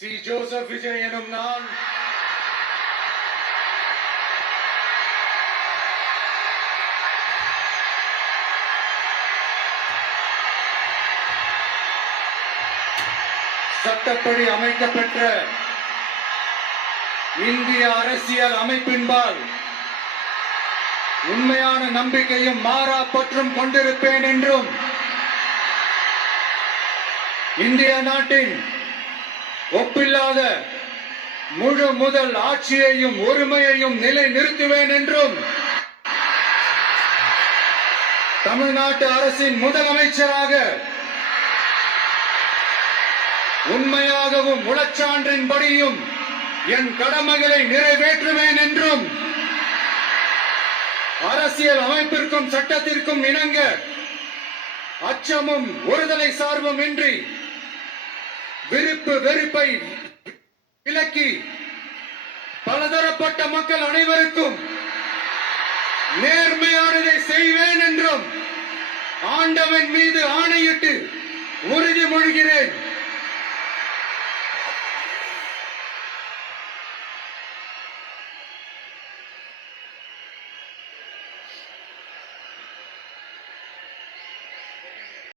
C Joseph Vijay எனும் நான் சட்டப்படி அமைக்கப்பெற்ற இந்திய அரசியல் அமைப்பின்பால் உண்மையான நம்பிக்கையும் மாறா பற்றும் கொண்டிருப்பேன் என்றும் இந்திய நாட்டின் ஒப்பில்லாத முழு முதல் ஆட்சியையும் ஒருமையையும் நிலை நிறுத்துவேன் என்றும் தமிழ்நாட்டு அரசின் முதலமைச்சராக உண்மையாகவும் உளச்சான்றின்படியும் என் கடமைகளை நிறைவேற்றுவேன் என்றும் அரசியல் அமைப்பிற்கும் சட்டத்திற்கும் இணங்க அச்சமும் ஒருதலை சார்பும் இன்றி விருப்பு வெறுப்பை விலக்கி பலதரப்பட்ட மக்கள் அனைவருக்கும் நேர்மையானதை செய்வேன் என்றும் ஆண்டவன் மீது ஆணையிட்டு